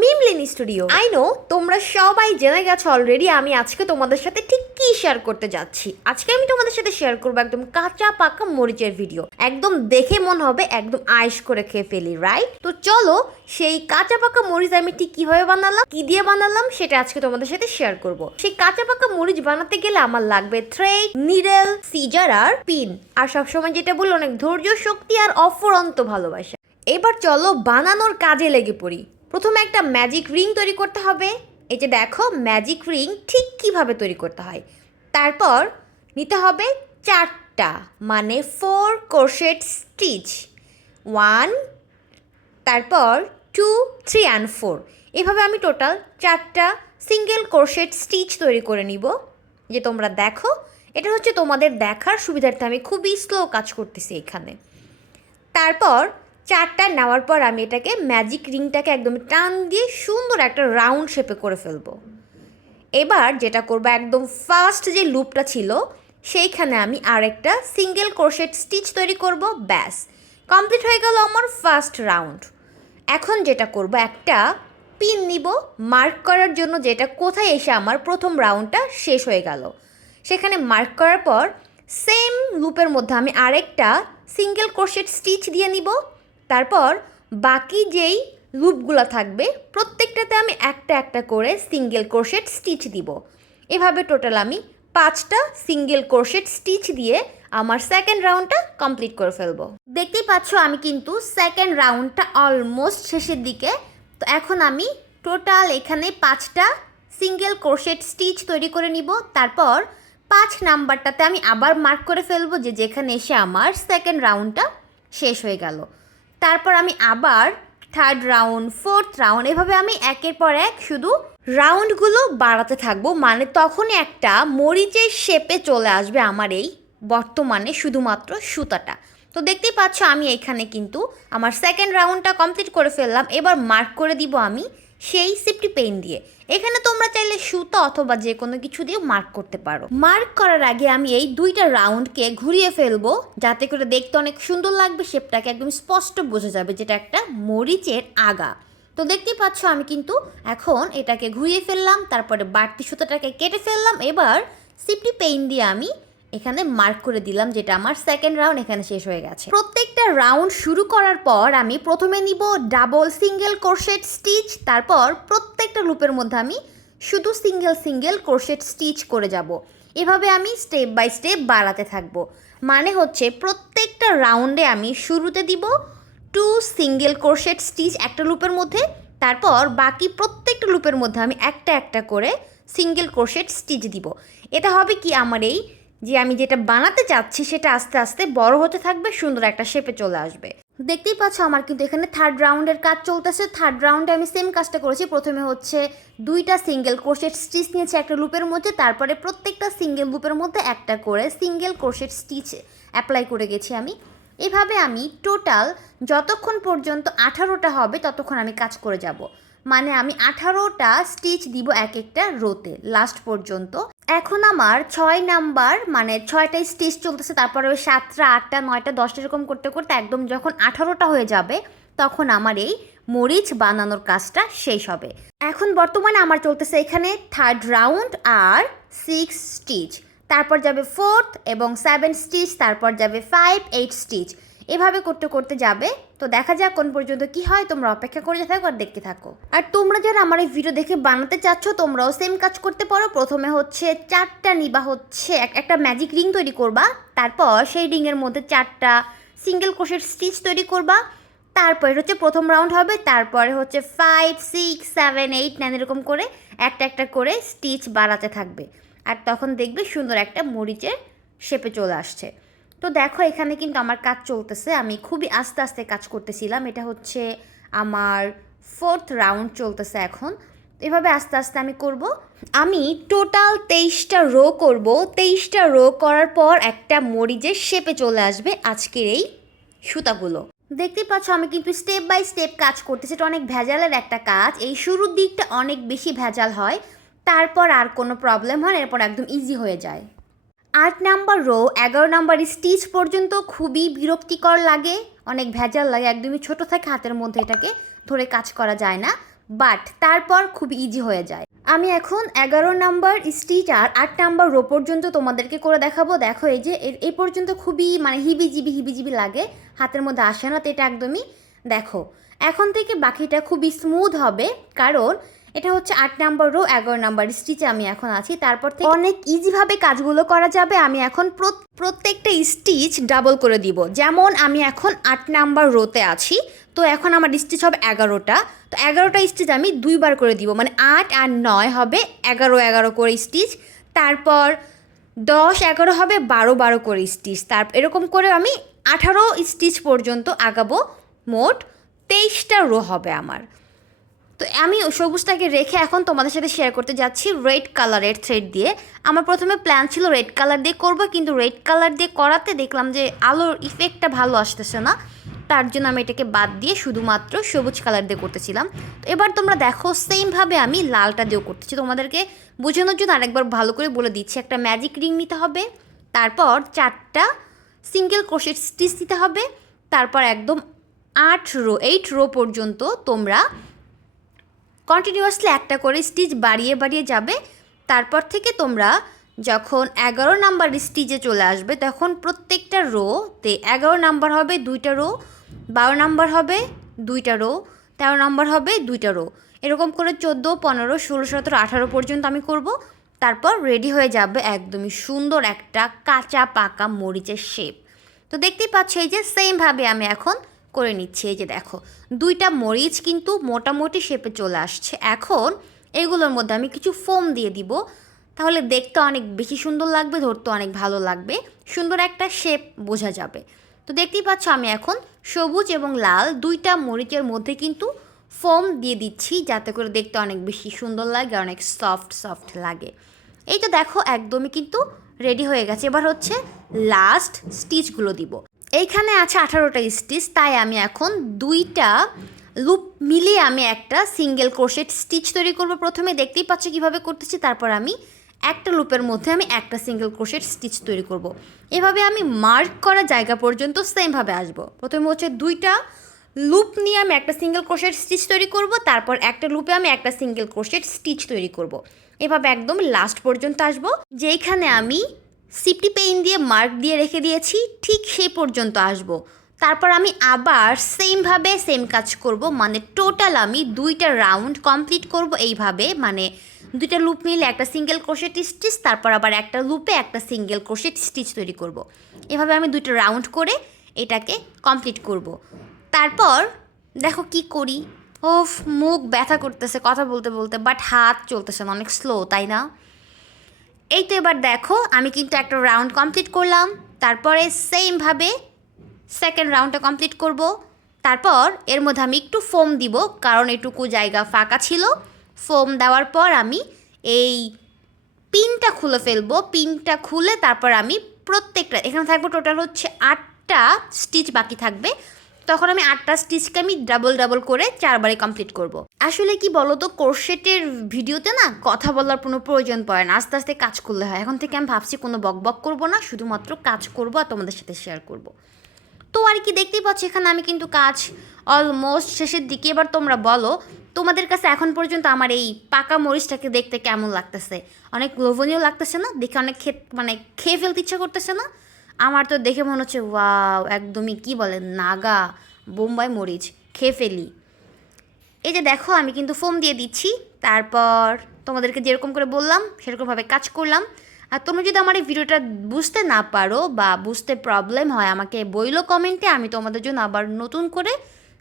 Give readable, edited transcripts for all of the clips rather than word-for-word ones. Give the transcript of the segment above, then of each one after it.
মিমলিনি studio. I know তোমরা সবাই জেনে গেছো অলরেডি আমি আজকে তোমাদের সাথে ঠিক কি শেয়ার করতে যাচ্ছি। আজকে আমি তোমাদের সাথে শেয়ার করবো একদম কাঁচা পাকা মরিচের ভিডিও। একদম দেখে মনে হবে একদম আয়েশ করে খেয়ে ফেলি, রাইট? তো চলো সেই কাঁচা পাকা মরিচ আমি ঠিক কিভাবে বানালাম, কি দিয়ে বানালাম সেটা আজকে তোমাদের সাথে শেয়ার করব। সেই কাঁচা পাকা মরিচ বানাতে গেলে আমার লাগবে থ্রেড, নিডল, সিজার আর পিন। আর সবসময় যেটা বলি অনেক ধৈর্য, শক্তি আর অফুরন্ত ভালোবাসা। এবার চলো বানানোর কাজে লেগে পড়ি। প্রথমে একটা ম্যাজিক রিং তৈরি করতে হবে। এই যে দেখো ম্যাজিক রিং ঠিক কিভাবে তৈরি করতে হয়। তারপর নিতে হবে 4টা, মানে 4 ক্রোশেট স্টিচ। 1, তারপর 2, 3 and 4। এভাবে আমি টোটাল 4টা সিঙ্গেল ক্রোশেট স্টিচ তৈরি করে নিব। যে তোমরা দেখো, এটা হচ্ছে তোমাদের দেখার সুবিধার্থে আমি খুবই স্লো কাজ করতেছি এখানে। তারপর 4টা নেওয়ার পর আমি এটাকে ম্যাজিক রিংটাকে একদম টান দিয়ে সুন্দর একটা রাউন্ড শেপে করে ফেলবো। এবার যেটা করবো, একদম ফার্স্ট যে লুপটা ছিল সেইখানে আমি আরেকটা সিঙ্গেল ক্রোশেট স্টিচ তৈরি করব। ব্যাস, কমপ্লিট হয়ে গেল আমার ফার্স্ট রাউন্ড। এখন যেটা করব, একটা পিন নিব মার্ক করার জন্য, যেটা কোথায় এসে আমার প্রথম রাউন্ডটা শেষ হয়ে গেল। সেখানে মার্ক করার পর সেম লুপের মধ্যে আমি আরেকটা সিঙ্গেল ক্রোশেট স্টিচ দিয়ে নিব। তারপর বাকি যেই লুপগুলো থাকবে প্রত্যেকটাতে আমি একটা একটা করে সিঙ্গেল ক্রোশেট স্টিচ দিব। এভাবে টোটাল আমি 5টা সিঙ্গেল ক্রোশেট স্টিচ দিয়ে আমার সেকেন্ড রাউন্ডটা কমপ্লিট করে ফেলবো। দেখতেই পাচ্ছ আমি কিন্তু সেকেন্ড রাউন্ডটা অলমোস্ট শেষের দিকে। তো এখন আমি টোটাল এখানে 5টা সিঙ্গেল ক্রোশেট স্টিচ তৈরি করে নিব। তারপর 5 নাম্বারটাতে আমি আবার মার্ক করে ফেলবো, যে যেখানে এসে আমার সেকেন্ড রাউন্ডটা শেষ হয়ে গেল। তারপর আমি আবার থার্ড রাউন্ড, ফোর্থ রাউন্ড, এভাবে আমি একের পর এক শুধু রাউন্ডগুলো বাড়াতে থাকবো। মানে তখনই একটা মরিচের শেপে চলে আসবে আমার এই বর্তমানে শুধুমাত্র সুতাটা। তো দেখতেই পাচ্ছ আমি এখানে কিন্তু আমার সেকেন্ড রাউন্ডটা কমপ্লিট করে ফেললাম। এবার মার্ক করে দিব আমি সেই সিফটি পেন দিয়ে। এখানে তোমরা চাইলে সুতা অথবা যে কোনো কিছু দিয়ে মার্ক করতে পারো। মার্ক করার আগে আমি এই 2টা রাউন্ডকে ঘুরিয়ে ফেলবো, যাতে করে দেখতে অনেক সুন্দর লাগবে, শেপটাকে একদম স্পষ্ট বোঝা যাবে যেটা একটা মরিচের আগা। তো দেখতেই পাচ্ছ আমি কিন্তু এখন এটাকে ঘুরিয়ে ফেললাম, তারপরে বাড়তি সুতাটাকে কেটে ফেললাম। এবার সিফটি পেন দিয়ে আমি এখানে মার্ক করে দিলাম, যেটা আমার সেকেন্ড রাউন্ড এখানে শেষ হয়ে গেছে। প্রত্যেকটা রাউন্ড শুরু করার পর আমি প্রথমে নিব ডাবল সিঙ্গেল ক্রোশেট স্টিচ। তারপর প্রত্যেকটা লুপের মধ্যে আমি শুধু সিঙ্গেল সিঙ্গেল ক্রোশেট স্টিচ করে যাব। এভাবে আমি স্টেপ বাই স্টেপ বাড়াতে থাকবো। মানে হচ্ছে প্রত্যেকটা রাউন্ডে আমি শুরুতে দিব 2 সিঙ্গেল ক্রোশেট স্টিচ একটা লুপের মধ্যে। তারপর বাকি প্রত্যেকটা লুপের মধ্যে আমি একটা একটা করে সিঙ্গেল ক্রোশেট স্টিচ দিব। এটা হবে কি, আমার এই যে আমি যেটা বানাতে চাচ্ছি সেটা আস্তে আস্তে বড় হতে থাকবে, সুন্দর একটা শেপে চলে আসবে। দেখতেই পাচ্ছ আমার কিন্তু এখানে থার্ড রাউন্ডের কাজ চলতেছে। থার্ড রাউন্ডে আমি সেম কাজটা করেছি। প্রথমে হচ্ছে 2টা সিঙ্গেল ক্রোশেট স্টিচ নিয়েছি একটা লুপের মধ্যে, তারপরে প্রত্যেকটা সিঙ্গেল লুপের মধ্যে একটা করে সিঙ্গেল ক্রোশেট স্টিচ অ্যাপ্লাই করে গেছি আমি। এভাবে আমি টোটাল যতক্ষণ পর্যন্ত 18টা হবে ততক্ষণ আমি কাজ করে যাব। মানে আমি 18টা স্টিচ দিব এক একটা রোতে লাস্ট পর্যন্ত। এখন আমার 6 নাম্বার, মানে 6টা স্টিচ চলতেছে। তারপরে ওই 7টা, 8টা, 9টা, 10টা এরকম করতে করতে একদম যখন 18টা হয়ে যাবে তখন আমার এই মরিচ বানানোর কাজটা শেষ হবে। এখন বর্তমানে আমার চলতেছে এখানে থার্ড রাউন্ড আর 6 স্টিচ, তারপর যাবে 4th এবং 7 স্টিচ, তারপর যাবে 5, 8 স্টিচ। এভাবে করতে করতে যাবে। তো দেখা যাক কোন পর্যন্ত কি হয়, তোমরা অপেক্ষা করে থাকো আর দেখতে থাকো। আর তোমরা যারা আমার এই ভিডিও দেখে বানাতে চাচ্ছ তোমরাও সেম কাজ করতে পারো। প্রথমে হচ্ছে 4টা নিবা, হচ্ছে একটা ম্যাজিক রিং তৈরি করবা। তারপর সেই রিংয়ের মধ্যে 4টা সিঙ্গেল ক্রোশেট স্টিচ তৈরি করবা। তারপরে হচ্ছে প্রথম রাউন্ড হবে। তারপরে হচ্ছে 5, 6, 7, 8, 9 এরকম করে একটা একটা করে স্টিচ বাড়াতে থাকবে। আর তখন দেখবে সুন্দর একটা মরিচের শেপে চলে আসছে। তো দেখো এখানে কিন্তু আমার কাজ চলতেছে, আমি খুবই আস্তে আস্তে কাজ করতেছিলাম। এটা হচ্ছে আমার 4th রাউন্ড চলতেছে এখন। এভাবে আস্তে আস্তে আমি করব। আমি টোটাল 23টা রো করব। 23টা রো করার পর একটা মরিচের শেপে চলে আসবে আজকের এই সুতাগুলো। দেখতেই পাচ্ছ আমি কিন্তু স্টেপ বাই স্টেপ কাজ করতেছি। এটা অনেক ভেজালের একটা কাজ। এই শুরুর দিকটা অনেক বেশি ভেজাল হয়, তারপর আর কোনো প্রবলেম হয় না, এরপর একদম ইজি হয়ে যায়। 8 নাম্বার রো 11 নাম্বার স্টিচ পর্যন্ত খুবই বিরক্তিকর লাগে, অনেক ভেজাল লাগে, একদমই ছোট থাকে হাতের মধ্যে, এটাকে ধরে কাজ করা যায় না। বাট তারপর খুব ইজি হয়ে যায়। আমি এখন 11 নাম্বার স্টিচ আর 8 নাম্বার রো পর্যন্ত তোমাদেরকে করে দেখাবো। দেখো এই যে এই পর্যন্ত খুবই মানে হিবিজিবি লাগে, হাতের মধ্যে আসে না, তো এটা একদমই দেখো এখন থেকে বাকিটা খুবই স্মুথ হবে, কারণ এটা হচ্ছে 8 নাম্বার রো 11 নাম্বার স্টিচে আমি এখন আছি। তারপর থেকে অনেক ইজিভাবে কাজগুলো করা যাবে। আমি এখন প্রত্যেকটা স্টিচ ডাবল করে দিব। যেমন আমি এখন 8 নাম্বার রোতে আছি, তো এখন আমার স্টিচ হবে 11টা, তো 11টা স্টিচ আমি 2বার করে দিব, মানে 8 আর 9 হবে 11 করে স্টিচ। তারপর 10 11 হবে 12 করে স্টিচ। এরকম করে আমি 18 স্টিচ পর্যন্ত আগাবো। মোট 23টা রো হবে আমার। তো আমি সবুজটাকে রেখে এখন তোমাদের সাথে শেয়ার করতে যাচ্ছি রেড কালারের থ্রেড দিয়ে। আমার প্রথমে প্ল্যান ছিল রেড কালার দিয়ে করব, কিন্তু রেড কালার দিয়ে করাতে দেখলাম যে আলোর ইফেক্টটা ভালো আসতেছে না, তার জন্য আমি এটাকে বাদ দিয়ে শুধুমাত্র সবুজ কালার দিয়ে করতেছিলাম। তো এবার তোমরা দেখো সেমভাবে আমি লালটা দিয়েও করতেছি। তোমাদেরকে বোঝানোর জন্য আরেকবার ভালো করে বলে দিচ্ছি। একটা ম্যাজিক রিং নিতে হবে, তারপর 4টা সিঙ্গেল ক্রোশেট স্টিচ দিতে হবে, তারপর একদম 8 রো পর্যন্ত তোমরা কন্টিনিউয়াসলি একটা করে স্টিচ বাড়িয়ে যাবে। তারপর থেকে তোমরা যখন 11 নাম্বার স্টিচে চলে আসবে, তখন প্রত্যেকটা রোতে 11 নাম্বার হবে 2টা রো, 12 নাম্বার হবে 2টা রো, 13 নাম্বার হবে 2টা রো, এরকম করে 14 15 16 17 18 পর্যন্ত আমি করব। তারপর রেডি হয়ে যাবে একদমই সুন্দর একটা কাঁচা পাকা মরিচের শেপ। তো দেখতেই পাচ্ছ এই যে সেমভাবে আমি এখন করে নিচ্ছি। এই যে দেখো 2টা মরিচ কিন্তু মোটামুটি শেপে চলে আসছে। এখন এগুলোর মধ্যে আমি কিছু ফোম দিয়ে দিব, তাহলে দেখতে অনেক বেশি সুন্দর লাগবে, ধরতে অনেক ভালো লাগবে, সুন্দর একটা শেপ বোঝা যাবে। তো দেখতেই পাচ্ছ আমি এখন সবুজ এবং লাল 2টা মরিচের মধ্যে কিন্তু ফোম দিয়ে দিচ্ছি, যাতে করে দেখতে অনেক বেশি সুন্দর লাগে, অনেক সফট লাগে। এই তো দেখো একদমই কিন্তু রেডি হয়ে গেছে। এবার হচ্ছে লাস্ট স্টিচগুলো দিব। এইখানে আছে 18টা স্টিচ, তাই আমি এখন 2টা লুপ মিলিয়ে আমি একটা সিঙ্গেল ক্রোশেট স্টিচ তৈরি করব। প্রথমে দেখতেই পাচ্ছ কীভাবে করতেছি, তারপর আমি একটা লুপের মধ্যে আমি একটা সিঙ্গেল ক্রোশেট স্টিচ তৈরি করব। এভাবে আমি মার্ক করা জায়গা পর্যন্ত সেমভাবে আসব। প্রথমে হচ্ছে 2টা লুপ নিয়ে আমি একটা সিঙ্গেল ক্রোশেট স্টিচ তৈরি করব, তারপর একটা লুপে আমি একটা সিঙ্গেল ক্রোশেট স্টিচ তৈরি করব। এভাবে একদম লাস্ট পর্যন্ত আসব, যেইখানে আমি সিপটি পেইন দিয়ে মার্ক দিয়ে রেখে দিয়েছি, ঠিক সেই পর্যন্ত আসব। তারপর আমি আবার সেমভাবে সেম কাজ করব, মানে টোটাল আমি 2টা রাউন্ড কমপ্লিট করব এইভাবে, মানে 2টা লুপ মিলে একটা সিঙ্গেল ক্রোশেট স্টিচ, তারপর আবার একটা লুপে একটা সিঙ্গেল ক্রোশেট স্টিচ তৈরি করব। এভাবে আমি 2টা রাউন্ড করে এটাকে কমপ্লিট করব। তারপর দেখো কি করি, ওফ মুখ ব্যথা করতেছে কথা বলতে বলতে, বাট হাত চলতেছে না, অনেক স্লো তাই না? এই তো এবার দেখো আমি কিন্তু একটা রাউন্ড কমপ্লিট করলাম, তারপরে সেমভাবে সেকেন্ড রাউন্ডটা কমপ্লিট করব। তারপর এর মধ্যে আমি একটু ফোম দিব, কারণ এটুকু জায়গা ফাঁকা ছিল। ফোম দেওয়ার পর আমি এই পিনটা খুলে ফেলবো, পিনটা খুলে তারপর আমি প্রত্যেকটা এখানে থাকবো টোটাল হচ্ছে 8টা স্টিচ বাকি থাকবে, তখন আমি 8টা স্টিচকে আমি ডাবল করে 4বারে কমপ্লিট করব। আসলে কি বলো তো, কোর্সেটের ভিডিওতে না কথা বলার কোনো প্রয়োজন পড়ে না, আস্তে আস্তে কাজ করলে হয়। এখন থেকে আমি ভাবছি কোনো বক করবো না, শুধুমাত্র কাজ করবো আর তোমাদের সাথে শেয়ার করব। তো আর কি দেখতেই পাচ্ছ এখানে আমি কিন্তু কাজ অলমোস্ট শেষের দিকে। এবার তোমরা বলো তোমাদের কাছে এখন পর্যন্ত আমার এই পাকা মরিচটাকে দেখতে কেমন লাগতেছে? অনেক লোভনীয় লাগতেছে না? দেখে অনেক খেয়ে ফেলতে ইচ্ছা করতেছে না? আমার তো দেখে মনে হচ্ছে ওয়াও, একদমই কি বলে নাগা বোম্বাই মরিচ, খেয়ে ফেলি। এই যে দেখো আমি কিন্তু ফোম দিয়ে দিচ্ছি, তারপর তোমাদেরকে যেরকম করে বললাম সেরকমভাবে কাজ করলাম। আর তোমরা যদি আমার এই ভিডিওটা বুঝতে না পারো বা বুঝতে প্রবলেম হয়, আমাকে বইলো কমেন্টে, আমি তোমাদের জন্য আবার নতুন করে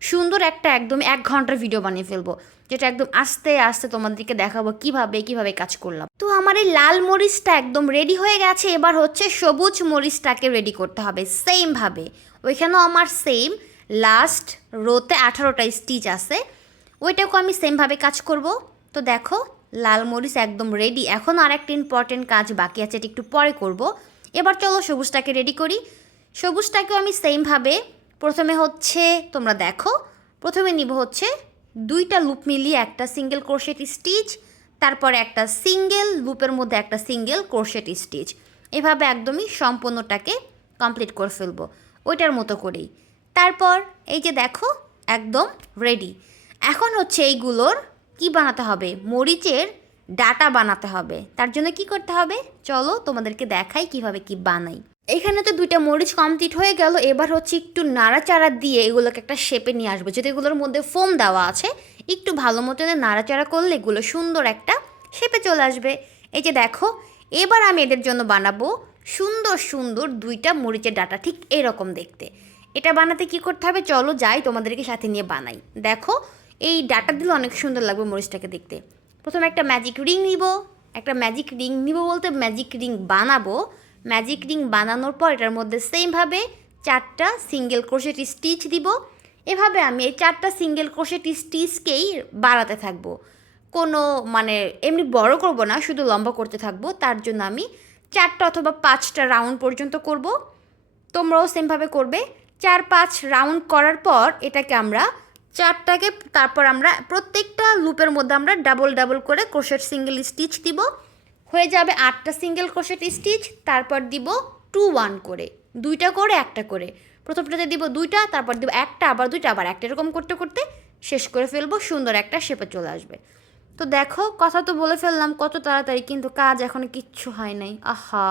সুন্দর একটা একদম 1 ঘন্টার ভিডিও বানিয়ে ফেলবো, যেটা একদম আস্তে আস্তে তোমাদেরকে দেখাবো কিভাবে কাজ করলাম। তো আমার এই লাল মরিচটা একদম রেডি হয়ে গেছে। এবার হচ্ছে সবুজ মরিচটাকে রেডি করতে হবে সেমভাবে। ওইখানেও আমার সেম লাস্ট রোতে 18টা স্টিচ আছে, ওইটাকেও আমি সেমভাবে কাজ করব। তো দেখো লাল মরিচ একদম রেডি। এখন আর একটা ইম্পর্টেন্ট কাজ বাকি আছে, এটা একটু পরে করব। এবার চলো সবুজটাকে রেডি করি। সবুজটাকেও আমি সেমভাবে প্রথমে হচ্ছে তোমরা দেখো, প্রথমে নিব হচ্ছে 2টা লুপ মিলিয়ে একটা সিঙ্গেল ক্রোশেট স্টিচ, তারপরে একটা সিঙ্গেল লুপের মধ্যে একটা সিঙ্গেল ক্রোশেট স্টিচ, এভাবে একদমই সম্পূর্ণটাকে কমপ্লিট করে ফেলবো ওইটার মতো করেই। তারপর এই যে দেখো একদম রেডি। এখন হচ্ছে এইগুলোর কি বানাতে হবে, মরিচের ডাটা বানাতে হবে। তার জন্য কি করতে হবে চলো তোমাদেরকে দেখাই কিভাবে কি বানাই। এখানে তো 2টা মরিচ কমপ্লিট হয়ে গেল। এবার হচ্ছে একটু নাড়াচাড়া দিয়ে এগুলোকে একটা শেপে নিয়ে আসবো। যেহেতু এগুলোর মধ্যে ফোম দেওয়া আছে, একটু ভালো মতো নাড়াচাড়া করলে এগুলো সুন্দর একটা শেপে চলে আসবে। এই যে দেখো, এবার আমি এদের জন্য বানাবো সুন্দর সুন্দর 2টা মরিচের ডাটা, ঠিক এরকম দেখতে। এটা বানাতে কি করতে হবে চলো যাই তোমাদেরকে সাথে নিয়ে বানাই। দেখো এই ডাটা দিলে অনেক সুন্দর লাগবে মরিচটাকে দেখতে। প্রথমে একটা ম্যাজিক রিং নিব, বলতে ম্যাজিক রিং বানাবো। ম্যাজিক রিং বানানোর পর এটার মধ্যে সেমভাবে 4টা সিঙ্গেল ক্রোশেট স্টিচ দিব। এভাবে আমি এই 4টা সিঙ্গেল ক্রোশেট স্টিচকেই বাড়াতে থাকবো। কোনো মানে এমনি বড় করব না, শুধু লম্বা করতে থাকবো। তার জন্য আমি 4টা অথবা 5টা রাউন্ড পর্যন্ত করব। তোমরাও সেমভাবে করবে। 4-5 রাউন্ড করার পর এটাকে আমরা 4টাকে তারপর আমরা প্রত্যেকটা লুপের মধ্যে আমরা ডাবল করে ক্রোশেট সিঙ্গেল স্টিচ দিব। হয়ে যাবে 8টা সিঙ্গেল ক্রোশেট স্টিচ। তারপর দিব 2-1 করে, 2টা করে 1টা করে। প্রথমটাতে দিব 2টা, তারপর দিব 1টা, আবার 2টা, আবার 1টা, এরকম করতে করতে শেষ করে ফেলবো। সুন্দর একটা শেপে চলে আসবে। তো দেখো কথা তো বলে ফেললাম কত তাড়াতাড়ি, কিন্তু কাজ এখনো কিচ্ছু হয় নাই। আহা,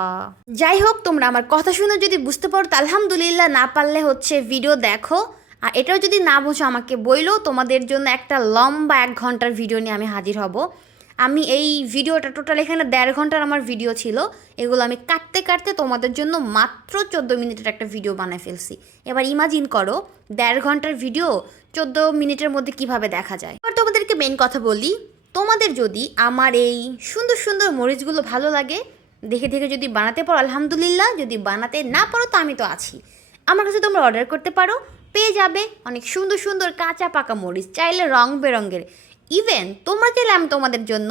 যাই হোক তোমরা আমার কথা শুনে যদি বুঝতে পারো তা আলহামদুলিল্লাহ, না পারলে হচ্ছে ভিডিও দেখো। আর এটাও যদি না বোঝো আমাকে বইলো, তোমাদের জন্য একটা লম্বা 1 ঘন্টার ভিডিও নিয়ে আমি হাজির হব। আমি এই ভিডিওটা টোটাল এখানে 1.5 ঘন্টার আমার ভিডিও ছিল। এগুলো আমি কাটতে কাটতে তোমাদের জন্য মাত্র 14 মিনিটের একটা ভিডিও বানায় ফেলছি। এবার ইমাজিন করো 1.5 ঘন্টার ভিডিও 14 মিনিটের মধ্যে কিভাবে দেখা যায়। এবার তোমাদেরকে মেন কথা বলি, তোমাদের যদি আমার এই সুন্দর সুন্দর মরিচগুলো ভালো লাগে, দেখে দেখে যদি বানাতে পারো আলহামদুলিল্লাহ, যদি বানাতে না পারো তো আমি তো আছি। আমার কাছে তোমরা অর্ডার করতে পারো, পেয়ে যাবে অনেক সুন্দর সুন্দর কাঁচা পাকা মরিচ, চাইলে রং বেরঙের। ইভেন তোমরা চাইলে আমি তোমাদের জন্য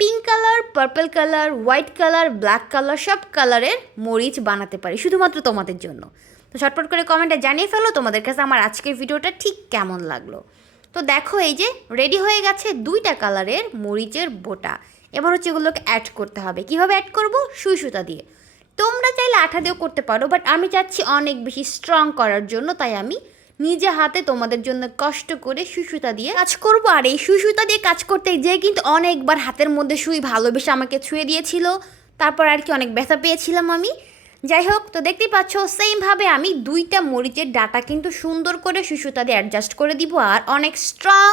pink colour, purple colour, white colour, black colour, সব কালারের মরিচ বানাতে পারি শুধুমাত্র তোমাদের জন্য। তো ঝটপট করে কমেন্টে জানিয়ে ফেলো তোমাদের কাছে আমার আজকের ভিডিওটা ঠিক কেমন লাগলো। তো দেখো এই যে রেডি হয়ে গেছে 2টা কালারের মরিচের বোটা। এবার হচ্ছে এগুলোকে অ্যাড করতে হবে। কীভাবে অ্যাড করব? সুই সুতা দিয়ে। তোমরা চাইলে আঠা দিয়েও করতে পারো, বাট আমি চাচ্ছি অনেক বেশি স্ট্রং করার জন্য, তাই আমি নিজে হাতে তোমাদের জন্য কষ্ট করে সুই সুতা দিয়ে কাজ করবো। আর এই সুই সুতা দিয়ে কাজ করতে যেয়ে কিন্তু অনেকবার হাতের মধ্যে সুই ভালোবেসে আমাকে ছুঁয়ে দিয়েছিল, তারপর আর কি অনেক ব্যথা পেয়েছিলাম আমি। যাই হোক, তো দেখতেই পাচ্ছ সেমভাবে আমি 2টা মরিচের ডাটা কিন্তু সুন্দর করে সুই সুতা দিয়ে অ্যাডজাস্ট করে দিব। আর অনেক স্ট্রং,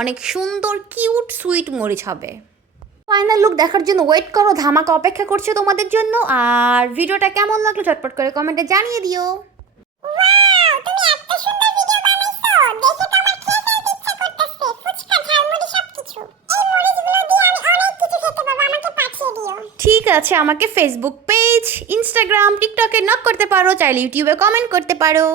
অনেক সুন্দর কিউট সুইট মরিচ হবে। ফাইনাল লুক দেখার জন্য ওয়েট করো, ধামাকা অপেক্ষা করছে তোমাদের জন্য। আর ভিডিওটা কেমন লাগলো ঝটপট করে কমেন্টে জানিয়ে দিও। ওয়াও, তুমি এত সুন্দর ভিডিও বানাইছো, দেখে তো আমার খেয়ে ফেলতে ইচ্ছা করতেছে। ফুচকা, ঝালমুড়ি সবকিছু। এই মরিচগুলো দিয়ে আমি অনেক কিছু খেতে পারবো, আমাকে পাঠিয়ে দিও। ঠিক আছে, আমাকে ফেসবুক পেজ, ইনস্টাগ্রাম, টিকটকে নক করতে পারো, চাইলে ইউটিউবে কমেন্ট করতে পারো।